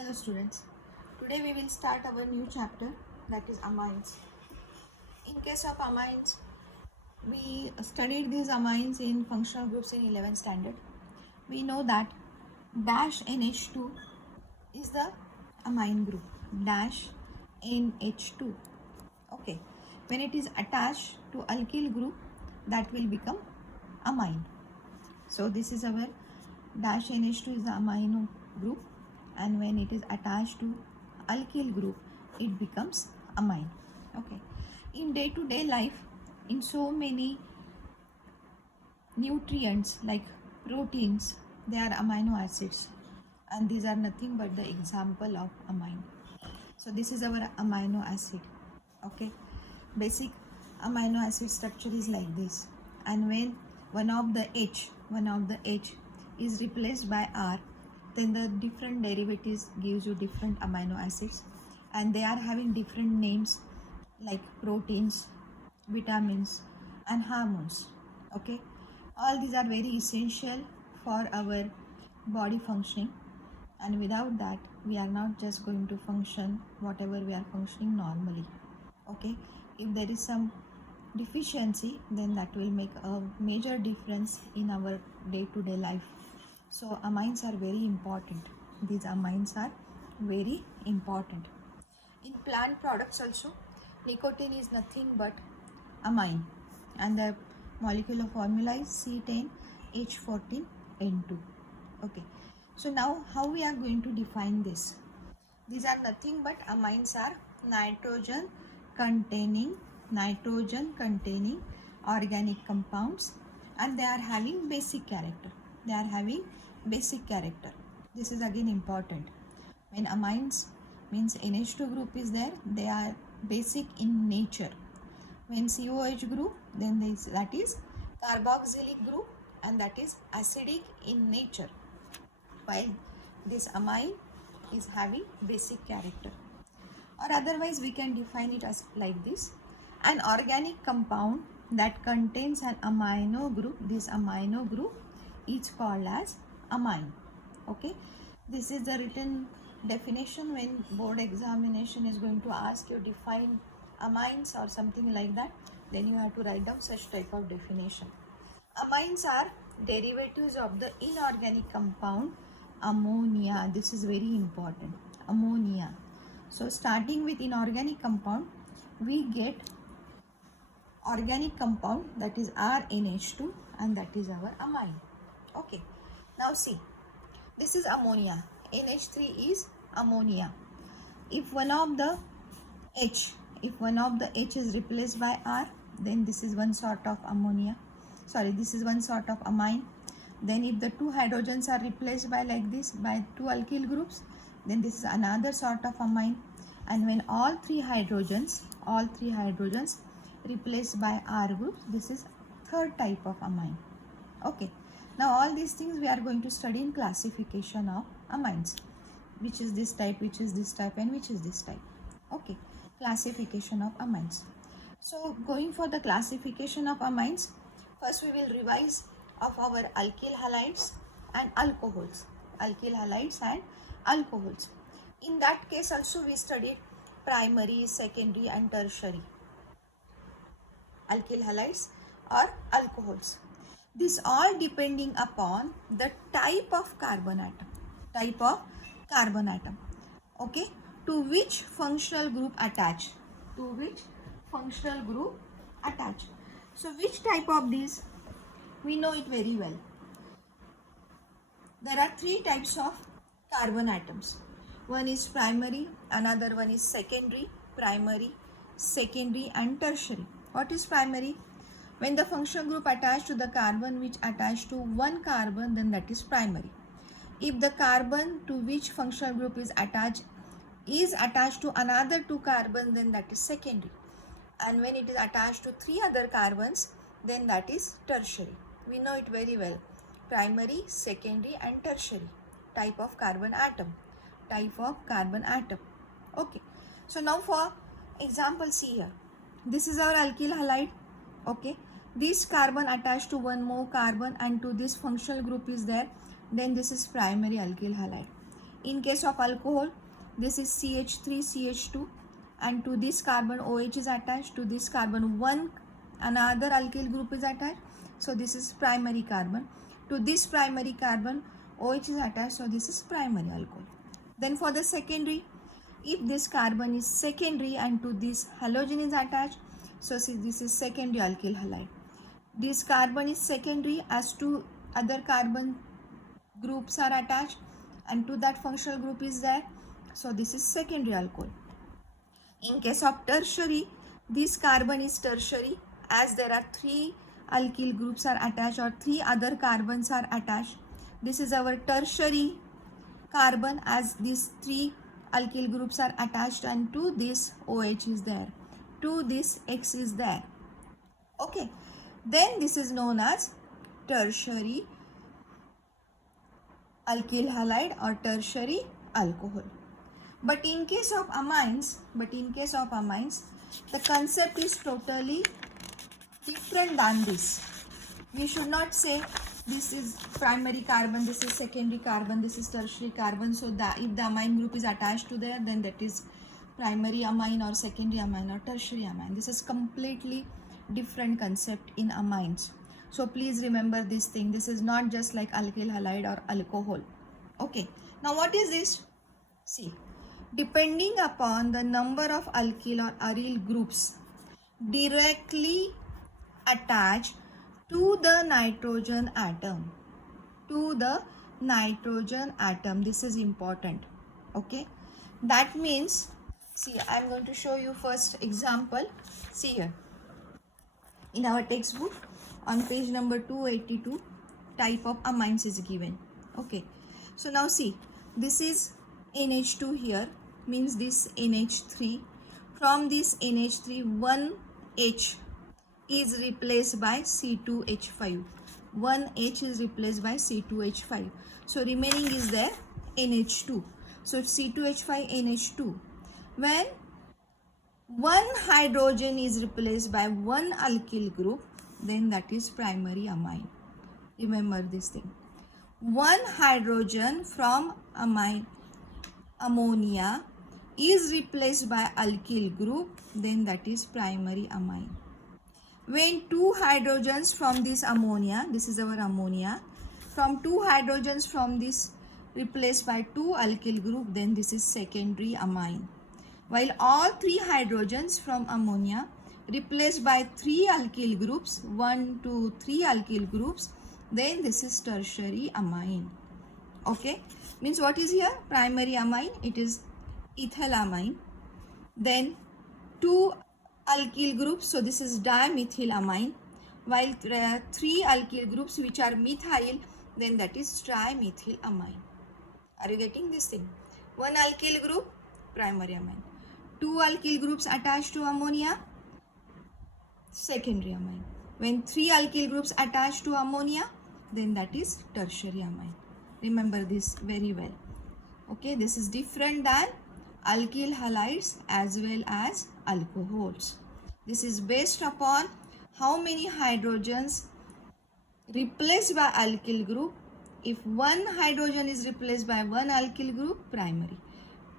Hello students, today we will start our new chapter, that is amines. In case of amines, we studied these amines in functional groups in 11th standard. We know that dash NH2 is the amine group, dash NH2. Okay, when it is attached to alkyl group, that will become amine. So this is our dash NH2 is the amino group, and when it is attached to alkyl group it becomes amine. Okay, in day to day life, in so many nutrients like proteins, they are amino acids, and these are nothing but the example of amine. So this is our amino acid. Okay, basic amino acid structure is like this, and when one of the H is replaced by R, then the different derivatives gives you different amino acids, and they are having different names like proteins, vitamins and hormones. Okay, all these are very essential for our body functioning, and without that we are not just going to function whatever we are functioning normally. Okay, if there is some deficiency, then that will make a major difference in our day-to-day life. So amines are very important. These amines are very important. In plant products also, nicotine is nothing but amine, and the molecular formula is C10H14N2. Okay, so now how we are going to define this? These are nothing but amines are nitrogen containing organic compounds, and they are having basic character. This is again important. When amines means NH2 group is there, they are basic in nature. When COH group, then that is carboxylic group, and that is acidic in nature, while this amine is having basic character. Or otherwise we can define it as like this: an organic compound that contains an amino group, this amino group is called as amine. Okay, this is the written definition. When board examination is going to ask you define amines or something like that, then you have to write down such type of definition. Amines are derivatives of the inorganic compound ammonia. This is very important, ammonia. So starting with inorganic compound, we get organic compound, that is RNH2, and that is our amine. Okay, now see, this is ammonia. NH3 is ammonia. If one of the H is replaced by R, then this is one sort of ammonia. This is one sort of amine. Then if the two hydrogens are replaced by like this by two alkyl groups, then this is another sort of amine. And when all three hydrogens replaced by R groups, this is third type of amine. Okay, now all these things we are going to study in classification of amines, which is this type, which is this type, and which is this type. Okay, classification of amines. So going for the classification of amines, first we will revise of our alkyl halides and alcohols. In that case also we studied primary, secondary and tertiary alkyl halides or alcohols. This all depending upon the type of carbon atom. Okay, to which functional group attach. So which type of these? We know it very well. There are three types of carbon atoms. One is primary, another one is secondary, and tertiary. What is primary? When the functional group attached to the carbon which attached to one carbon, then that is primary. If the carbon to which functional group is attached to another two carbon, then that is secondary. And when it is attached to three other carbons, then that is tertiary. We know it very well. Primary, secondary and tertiary type of carbon atom. Okay, so now for example, see here, this is our alkyl halide. Okay, this carbon attached to one more carbon and to this functional group is there, then this is primary alkyl halide. In case of alcohol, this is CH3 CH2, and to this carbon OH is attached, to this carbon another alkyl group is attached, so this is primary carbon. To this primary carbon OH is attached, so this is primary alcohol. Then for the secondary, if this carbon is secondary and to this halogen is attached, so see, this is secondary alkyl halide. This carbon is secondary as two other carbon groups are attached, and to that functional group is there, so this is secondary alcohol. In case of tertiary, this carbon is tertiary as there are three alkyl groups are attached or three other carbons are attached. This is our tertiary carbon as these three alkyl groups are attached, and to this OH is there, to this X is there. Okay, then this is known as tertiary alkyl halide or tertiary alcohol. But in case of amines, the concept is totally different than this. We should not say this is primary carbon, this is secondary carbon, this is tertiary carbon. So that if the amine group is attached to there, then that is primary amine or secondary amine or tertiary amine. This is completely different concept in amines. So please remember this thing. This is not just like alkyl halide or alcohol. Okay. Now what is this? See, depending upon the number of alkyl or aryl groups directly attached to the nitrogen atom, this is important. Okay, that means, see, I am going to show you first example. See here in our textbook on page number 282, type of amines is given. Okay, so now see, this is NH2 here, means this NH3. From this NH3, one H is replaced by C2H5. One H is replaced by C2H5. So remaining is there NH2. So C2H5 NH2. When one hydrogen is replaced by one alkyl group, then that is primary amine. Remember this thing. One hydrogen from ammonia is replaced by alkyl group, then that is primary amine. When two hydrogens from this ammonia, this is our ammonia, from two hydrogens from this replaced by two alkyl group, then this is secondary amine. While all three hydrogens from ammonia replaced by three alkyl groups, 1, 2, 3 alkyl groups, then this is tertiary amine. Okay, means what is here? Primary amine, it is ethylamine. Then two alkyl groups, so this is dimethylamine. While three alkyl groups which are methyl, then that is trimethylamine. Are you getting this thing? One alkyl group, primary amine. Two alkyl groups attached to ammonia, secondary amine. When three alkyl groups attached to ammonia, then that is tertiary amine. Remember this very well. Okay, this is different than alkyl halides as well as alcohols. This is based upon how many hydrogens replaced by alkyl group. If one hydrogen is replaced by one alkyl group, primary.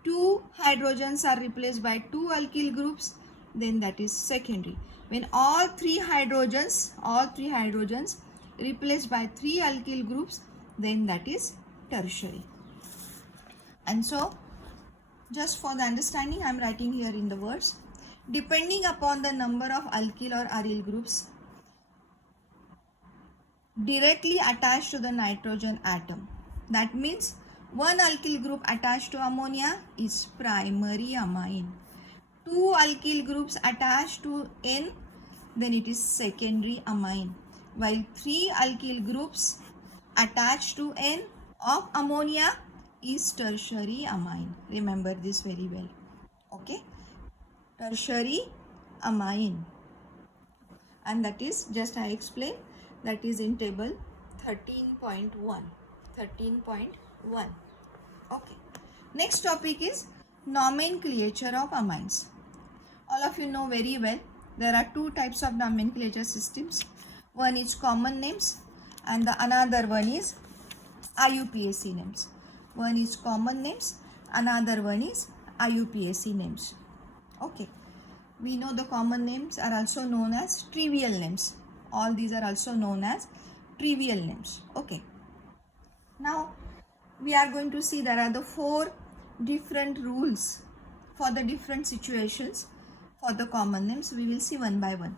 Two hydrogens are replaced by two alkyl groups, then that is secondary. When all three hydrogens replaced by three alkyl groups, then that is tertiary. And so, just for the understanding, I am writing here in the words. Depending upon the number of alkyl or aryl groups directly attached to the nitrogen atom. That means one alkyl group attached to ammonia is primary amine. Two alkyl groups attached to N, then it is secondary amine. While three alkyl groups attached to N of ammonia is tertiary amine. Remember this very well. Okay, tertiary amine, and that is just I explained, that is in table 13.1. Okay, next topic is nomenclature of amines. All of you know very well there are two types of nomenclature systems. One is common names and the another one is IUPAC names. One is common names, another one is IUPAC names. Okay, we know the common names are also known as trivial names. All these are also known as trivial names. Okay, now we are going to see there are the 4 different rules for the different situations for the common names. We will see one by one.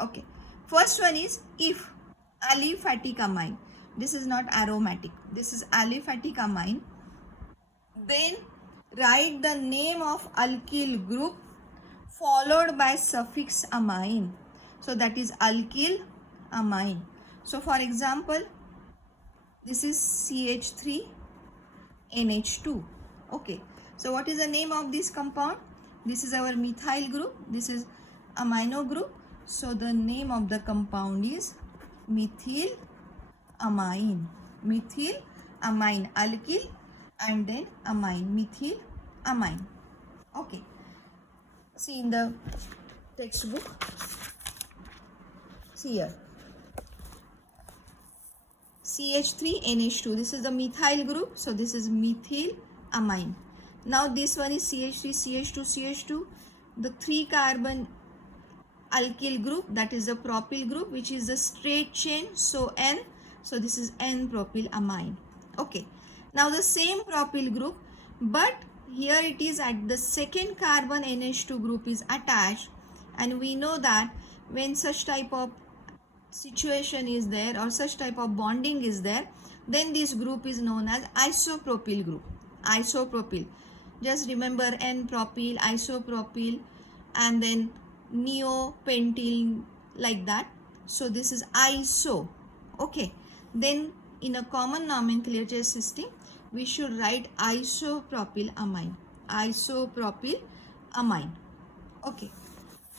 Okay, first one is if aliphatic amine, this is not aromatic, this is aliphatic amine, then write the name of alkyl group followed by suffix amine. So that is alkyl amine. So for example, this is CH3NH2. Okay, so what is the name of this compound? This is our methyl group, this is amino group. So the name of the compound is methyl amine. Methyl amine, alkyl and then amine, methyl amine. Okay, see in the textbook, see here, CH3NH2, this is the methyl group, so this is methyl amine. Now this one is CH3, CH2, CH2, the 3 carbon alkyl group, that is the propyl group, which is the straight chain, so N, so this is N-propyl amine. Okay, now the same propyl group, but here it is at the second carbon NH2 group is attached, and we know that when such type of situation is there or such type of bonding is there, then this group is known as isopropyl group. Isopropyl, just remember N-propyl, isopropyl, and then neopentyl, like that. So this is iso. Okay, then in a common nomenclature system we should write isopropyl amine. Isopropyl amine. Okay,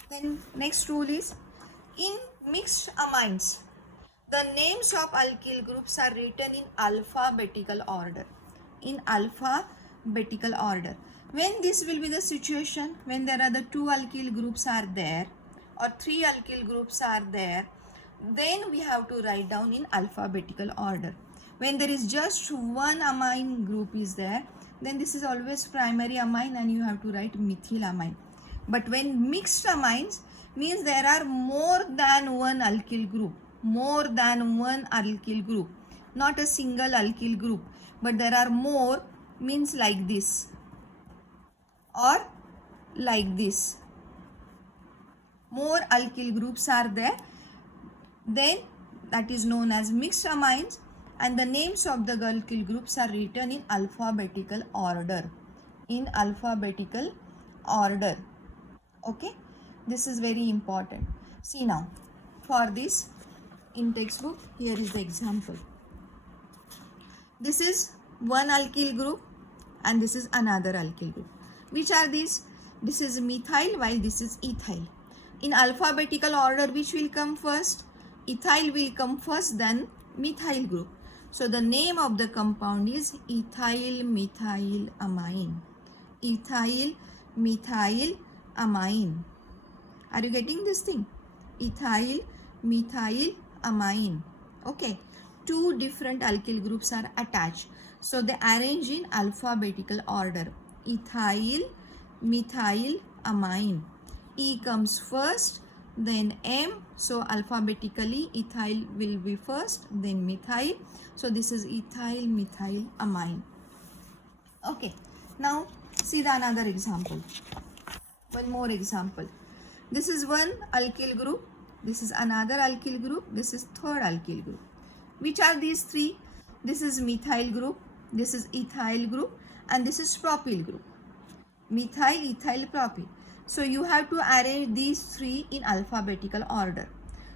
then next rule is in mixed amines, the names of alkyl groups are written in alphabetical order. In alphabetical order. When this will be the situation, when there are the 2 alkyl groups are there or 3 alkyl groups are there, then we have to write down in alphabetical order. When there is just one amine group is there, then this is always primary amine and you have to write methyl amine. But when mixed amines means there are more than one alkyl group, more than one alkyl group, not a single alkyl group, but there are more, means like this or like this. More alkyl groups are there, then that is known as mixed amines, and the names of the alkyl groups are written in alphabetical order. In alphabetical order. Okay, this is very important. See now, for this in textbook, here is the example. This is one alkyl group and this is another alkyl group. Which are these? This is methyl while this is ethyl. In alphabetical order, which will come first? Ethyl will come first, then methyl group. So the name of the compound is ethyl methyl amine. Ethyl methyl amine. Are you getting this thing? Ethyl methyl amine. Okay. 2 different alkyl groups are attached. So they arrange in alphabetical order. Ethyl methyl amine. E comes first, then M. So alphabetically ethyl will be first, then methyl. So this is ethyl methyl amine. Okay. Now see the another example. One more example. This is one alkyl group. This is another alkyl group. This is third alkyl group. Which are these 3? This is methyl group. This is ethyl group. And this is propyl group. Methyl, ethyl, propyl. So you have to arrange these 3 in alphabetical order.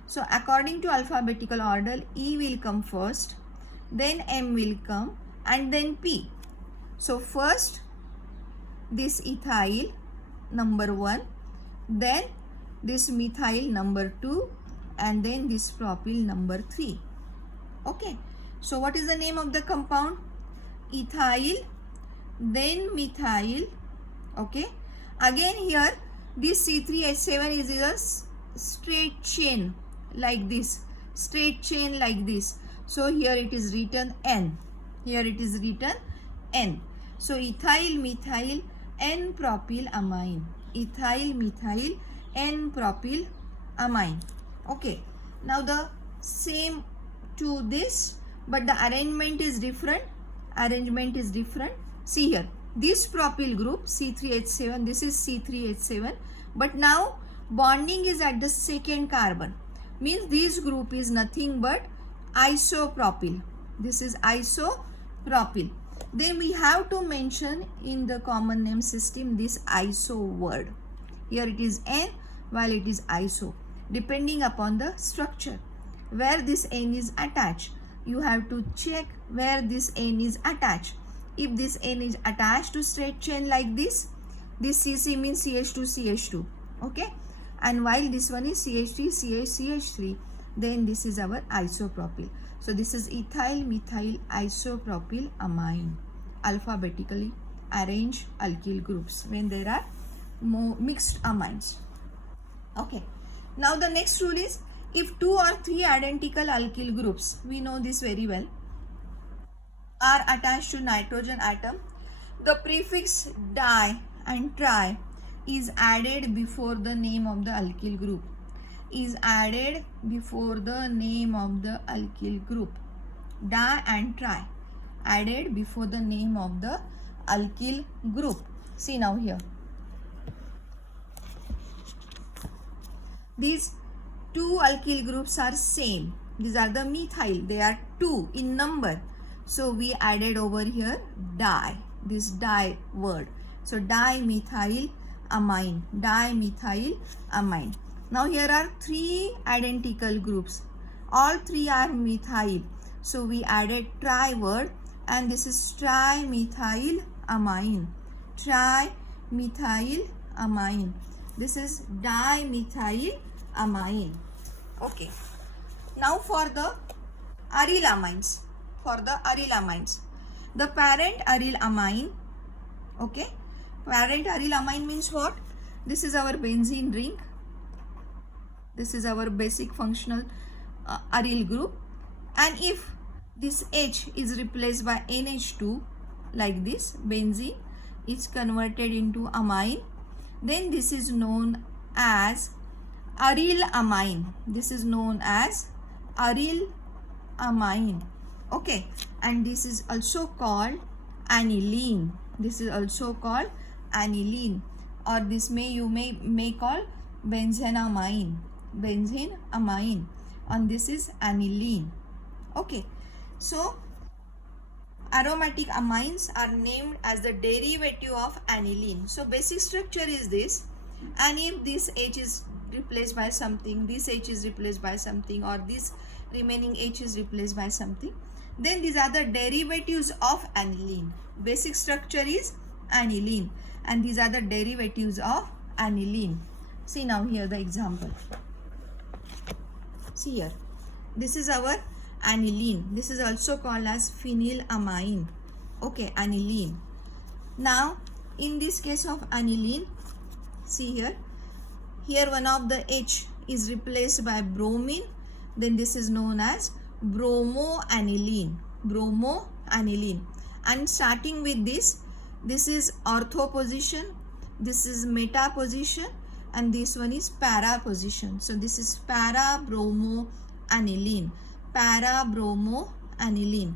So according to alphabetical order, E will come first, then M will come, and then P. So first this ethyl number 1, then this methyl number 2, and then this propyl number 3. Okay. So what is the name of the compound? Ethyl, then methyl. Okay. Again here this C3H7 is a straight chain like this. Straight chain like this. So here it is written N. Here it is written N. So ethyl methyl N propyl amine. Ethyl methyl N propyl amine. Okay. Now the same to this, but the arrangement is different. Arrangement is different. See here. This propyl group C3H7, this is C3H7, but now bonding is at the second carbon. Means this group is nothing but isopropyl. This is isopropyl. Then we have to mention in the common name system this iso word. Here it is N while it is iso. Depending upon the structure where this N is attached, you have to check where this N is attached. If this N is attached to straight chain like this CC means CH2CH2. Okay, and while this one is CH3 CH3, then this is our isopropyl. So this is ethyl methyl isopropyl amine. Alphabetically arrange alkyl groups when there are more mixed amines. Okay, now the next rule is if 2 or 3 identical alkyl groups, we know this very well, are attached to nitrogen atom, the prefix di and tri is added before the name of the alkyl group. Is added before the name of the alkyl group. Di and tri added before the name of the alkyl group. See now here. These 2 alkyl groups are same. These are the methyl. They are 2 in number. So we added over here di. This di word. So dimethyl amine. Dimethyl amine. Now here are 3 identical groups. All 3 are methyl. So we added tri word and this is trimethyl amine. Trimethyl amine. This is dimethyl amine. Okay. Now for the aryl amines. For the aryl amines. The parent aryl amine. Okay. Parent aryl amine means what? This is our benzene ring. This is our basic functional aryl group. And if this H is replaced by NH2 like this, benzene is converted into amine, then this is known as aryl amine. This is known as aryl amine. Okay, and this is also called aniline. This is also called aniline, or this you may call benzenamine. Benzenamine, and this is aniline. Okay, so aromatic amines are named as the derivative of aniline. So basic structure is this, and if this H is replaced by something, this H is replaced by something, or this remaining H is replaced by something, then these are the derivatives of aniline. Basic structure is aniline and these are the derivatives of aniline. See now here the example. See here, this is our aniline. This is also called as phenylamine. Okay, aniline. Now in this case of aniline, see here, one of the H is replaced by bromine, then this is known as bromoaniline. Bromoaniline. And starting with this is ortho position, this is meta position, and this one is para position. So this is para bromoaniline. Para bromoaniline.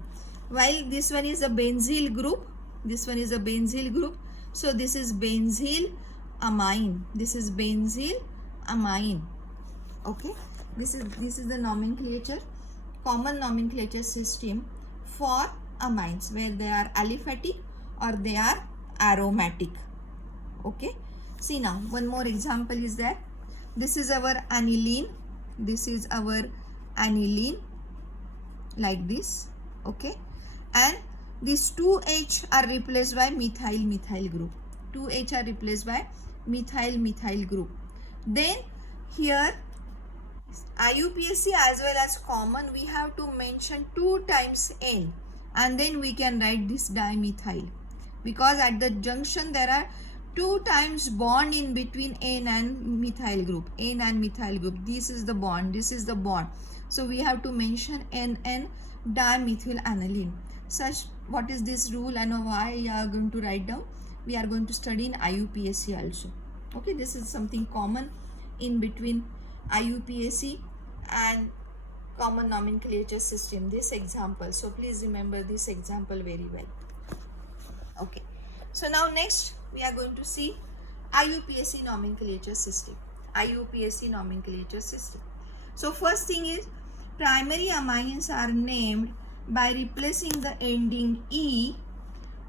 While this one is a benzyl group, this one is a benzyl group. So this is benzyl amine. This is benzyl amine. Okay, this is the nomenclature, common nomenclature system for amines, where they are aliphatic or they are aromatic. Okay, see now one more example is that this is our aniline. This is our aniline like this. Okay, and these 2H are replaced by methyl group. 2H are replaced by methyl group. Then here IUPAC as well as common, we have to mention 2 times N, and then we can write this dimethyl, because at the junction there are 2 times bond in between N and methyl group. N and methyl group, this is the bond, this is the bond. So we have to mention NN dimethyl aniline. Such what is this rule and why you are going to write down? We are going to study in IUPAC also. Okay, this is something common in between IUPAC and common nomenclature system, this example. So please remember this example very well. Okay, so now next we are going to see IUPAC nomenclature system. IUPAC nomenclature system. So first thing is, primary amines are named by replacing the ending E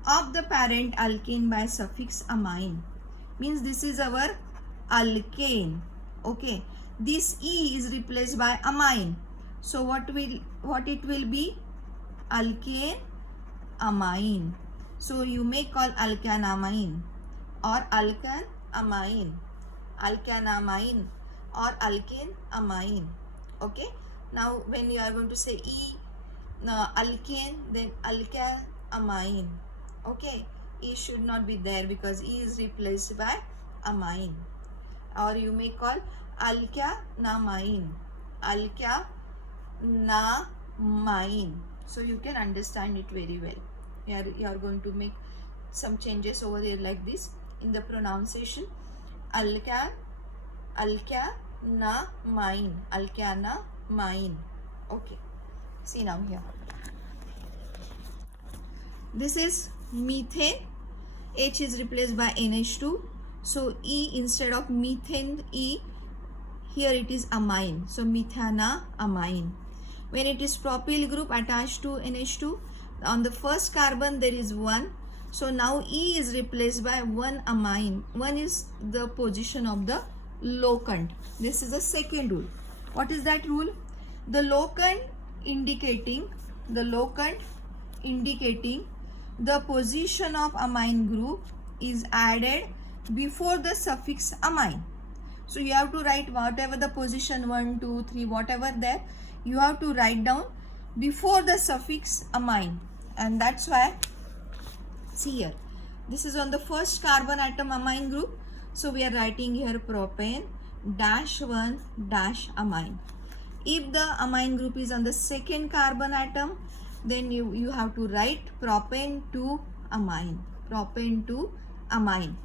of the parent alkane by suffix amine. Means this is our alkane. Okay, this E is replaced by amine. So what it will be? Alkane amine. So you may call alkanamine or alkan amine, alkanamine or alkane amine. Okay, now when you are going to say E, alkane, then alkanamine. Okay, E should not be there because E is replaced by amine. Or you may call alkanamine, alkanamine. So you can understand it very well. You are going to make some changes over there like this in the pronunciation. Alkanamine. Okay, see now here. This is methane. H is replaced by NH2. So E instead of methane, E, here it is amine. So methanamine. When it is propyl group attached to NH2, on the first carbon there is 1. So now E is replaced by 1 amine. 1 is the position of the locant. This is the second rule. What is that rule? The locant indicating the position of amine group is added before the suffix amine. So you have to write whatever the position 1, 2, 3, whatever there, you have to write down before the suffix amine. And that's why, see here, this is on the first carbon atom amine group. So we are writing here propane -1 amine. If the amine group is on the second carbon atom, then you have to write propane 2 amine. Propane 2 amine.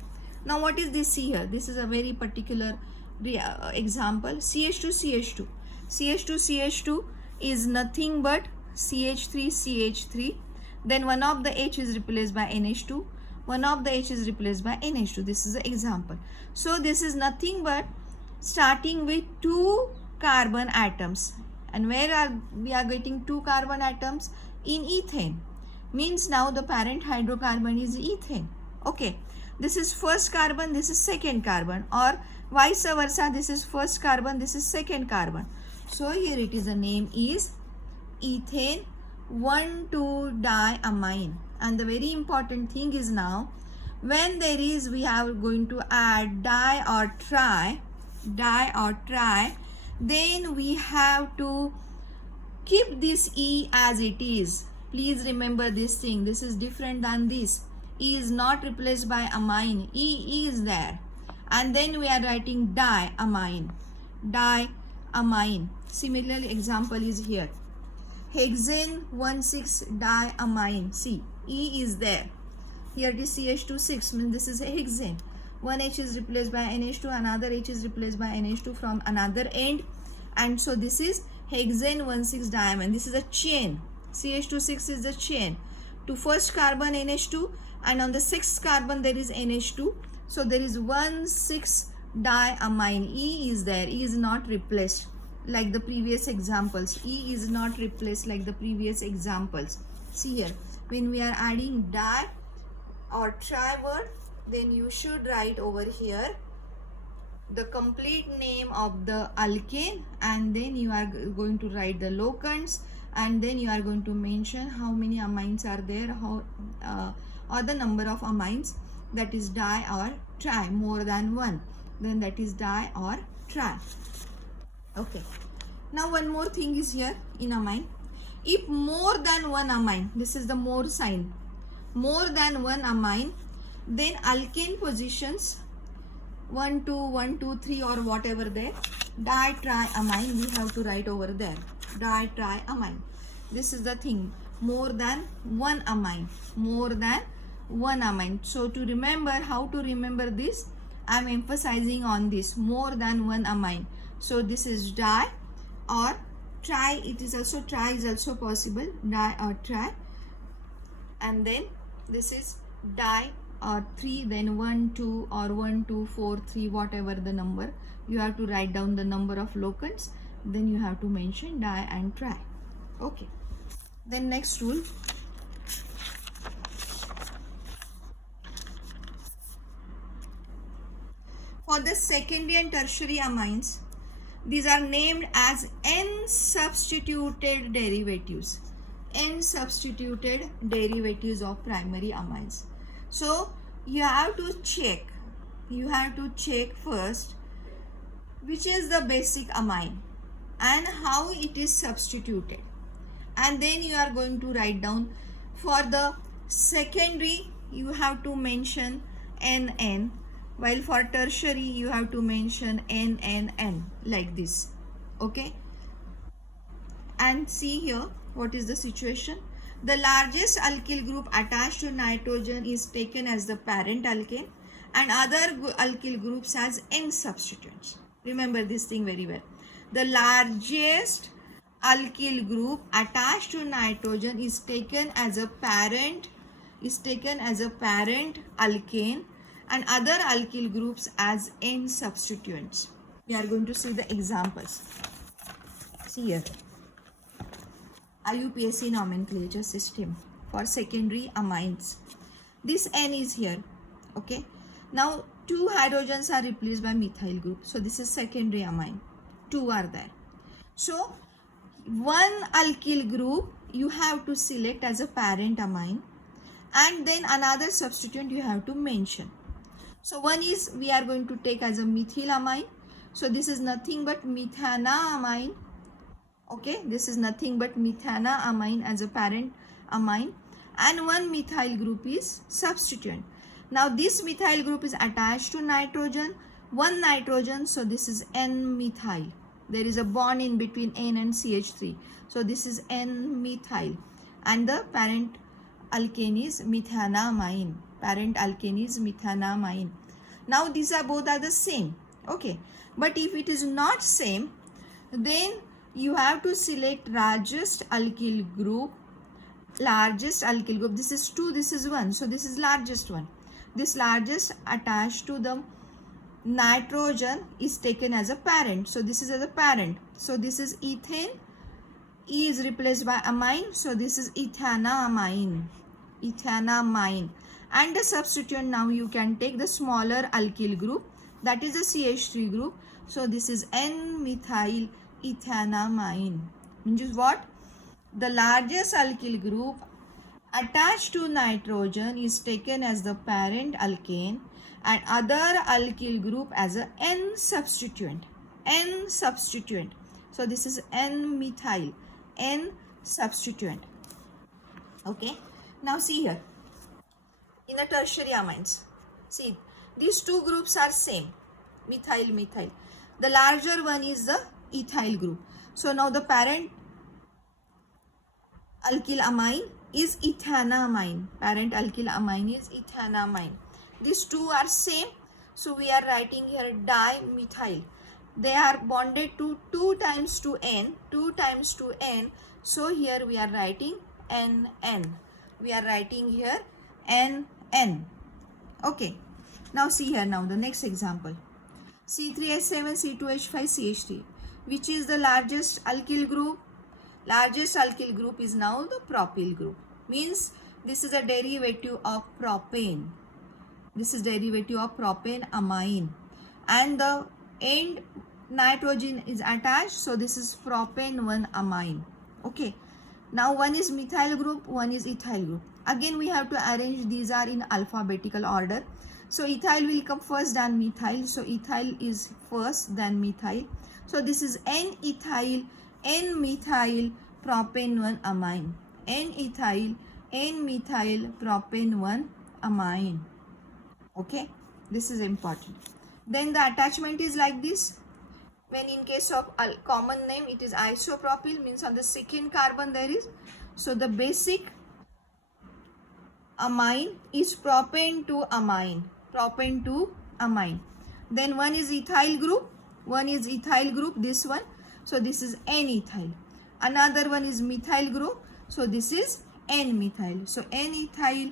Now what is this here? This is a very particular example. CH2 CH2 is nothing but CH3. Then one of the H is replaced by NH2. One of the H is replaced by NH2. This is an example. So this is nothing but starting with 2 carbon atoms. And where we are getting 2 carbon atoms? In ethane. Means now the parent hydrocarbon is ethane. Okay. This is first carbon, this is second carbon, or vice versa. This is first carbon, this is second carbon. So here it is, the name is ethane 1,2-diamine. And the very important thing is now, when there is, we are going to add di or tri, then we have to keep this E as it is. Please remember this thing. This is different than this. E is not replaced by amine. E is there. And then we are writing diamine. Similarly, example is here. Hexane 1,6-diamine. See, E is there. Here it is CH2 means this is a hexane. One H is replaced by NH2, another H is replaced by NH2 from another end. And so this is hexane 1,6-diamine. This is a chain. CH2 is the chain. To first carbon NH2, and on the sixth carbon there is NH2. So there is 1,6-diamine. E is there. E is not replaced like the previous examples. E is not replaced like the previous examples. See here, when we are adding di or tri word, then you should write over here the complete name of the alkane, and then you are going to write the locants, and then you are going to mention how many amines are there, how or the number of amines, that is di or tri, more than one, then that is di or tri. Okay, now one more thing is here in amine. If more than one amine, this is the more sign, more than one amine, then alkane positions 1, 2, 1, 2, 3 or whatever there, di-triamine we have to write over there, di-triamine. This is the thing. more than one amine, more than one amine. So to remember, how to remember this, I am emphasizing on this, more than one amine. So this is di or tri. It is also tri is also possible, di or tri. And then this is di or 3, then 1 2 or 1 2 4 3, whatever the number, you have to write down the number of locants, then you have to mention di and tri. Okay, then next rule, for the secondary and tertiary amines, these are named as N-substituted derivatives. N-substituted derivatives of primary amines. So you have to check. You have to check first which is the basic amine and how it is substituted. And then you are going to write down for the secondary, you have to mention NN. While for tertiary you have to mention NNN, like this. Okay, and see here what is the situation. The largest alkyl group attached to nitrogen is taken as the parent alkane and other alkyl groups as N substituents. Remember this thing very well. The largest alkyl group attached to nitrogen is taken as a parent alkane and other alkyl groups as N substituents. We are going to see the examples. See here, IUPAC nomenclature system for secondary amines. This N is here. Okay, now 2 hydrogens are replaced by methyl group, so this is secondary amine. 2 are there. So one alkyl group you have to select as a parent amine and then another substituent you have to mention. So one is we are going to take as a methylamine. So this is nothing but methanamine. Okay, this is nothing but methanamine as a parent amine and one methyl group is substituent. Now this methyl group is attached to nitrogen, one nitrogen, so this is N-methyl. There is a bond in between N and CH3. So this is N-methyl and the parent alkane is methanamine. Parent alkane is methanamine. Now these are both are the same. Okay, but if it is not same, then you have to select largest alkyl group. This is 2, this is 1, so this is largest one. This largest attached to the nitrogen is taken as a parent, so this is as a parent. So this is ethane, E is replaced by amine, so this is ethanamine. And the substituent, now you can take the smaller alkyl group, that is the CH3 group, so this is N-methyl ethanamine. Means what? The largest alkyl group attached to nitrogen is taken as the parent alkane and other alkyl group as a N substituent. So this is N-methyl, N substituent. Okay, now see here in the tertiary amines, see these two groups are same, methyl. The larger one is the ethyl group. So now the parent alkyl amine is ethanamine. These two are same, so we are writing here dimethyl. They are bonded to 2 times to N, so here we are writing NN. Okay, now see here, now the next example, C3H7C2H5CH3. Which is the largest alkyl group? Largest alkyl group is now the propyl group. Means this is a derivative of propane. Amine. And the end nitrogen is attached, so this is propane 1 amine. Okay. Now one is methyl group, one is ethyl group. Again we have to arrange, these are in alphabetical order. So ethyl will come first than methyl. So ethyl is first, then methyl. So this is N-ethyl, N-methyl, propane 1 amine. N-ethyl, N-methyl, propane 1 amine. Okay, this is important. Then the attachment is like this. When in case of common name, it is isopropyl, means on the second carbon there is So the basic amine is propane to amine. Propane to amine. Then one is ethyl group. One is ethyl group, this one. So this is N-ethyl. Another one is methyl group. So this is N-methyl. So N-ethyl,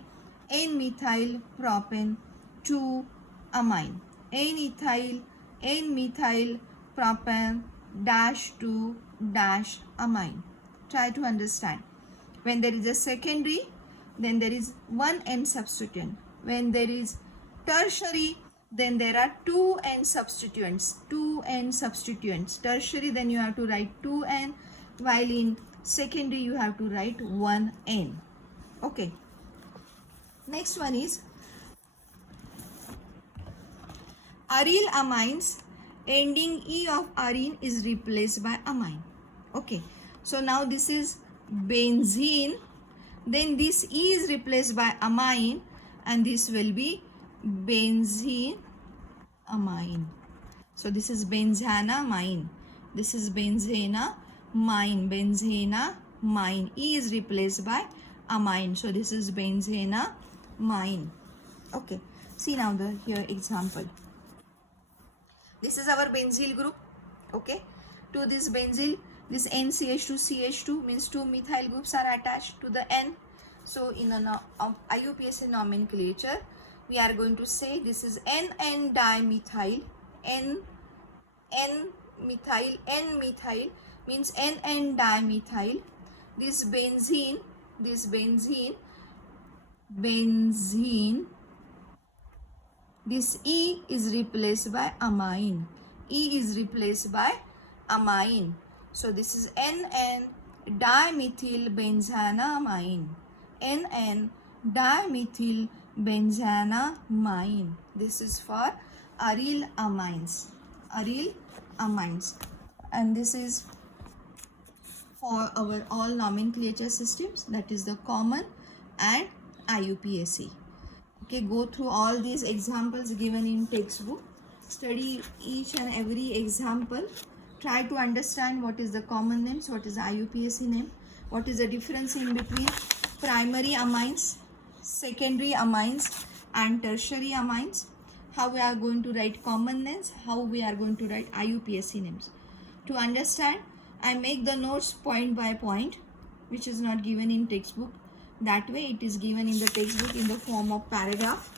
N-methyl propane to amine. N-ethyl, N-methyl propane dash to dash amine. Try to understand. When there is a secondary, then there is one N substituent. When there is tertiary, then there are two N substituents. Two N substituents. Tertiary, then you have to write 2N, while in secondary you have to write 1N. Okay. Next one is aryl amines ending E of arene is replaced by amine. Okay. So now this is benzene. Then this E is replaced by amine, and this will be benzene amine. So this is benzanamine. This is benzanamine. Benzanamine. E is replaced by amine. So this is benzanamine. Okay. See now the here example. This is our benzyl group. Okay. To this benzyl, this NCH2CH2 means two methyl groups are attached to the N. So in a IUPAC nomenclature, we are going to say this is NN dimethyl. N-methyl means NN dimethyl. This benzene, this E is replaced by amine. E is replaced by amine. So this is NN dimethyl benzanamine. NN dimethyl benzanamine. This is for aryl amines. Aryl amines. And this is for our all nomenclature systems, that is the common and IUPAC. Okay, go through all these examples given in textbook. Study each and every example. Try to understand what is the common names, what is the IUPAC name, what is the difference in between primary amines, secondary amines and tertiary amines, how we are going to write common names, how we are going to write IUPAC names. To understand, I make the notes point by point, which is not given in textbook. That way it is given in the textbook in the form of paragraph.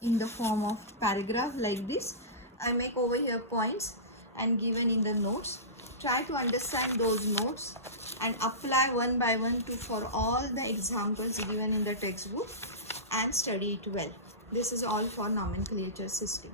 In the form of paragraph like this. I make over here points and given in the notes. Try to understand those notes and apply one by one to for all the examples given in the textbook and study it well. This is all for nomenclature system.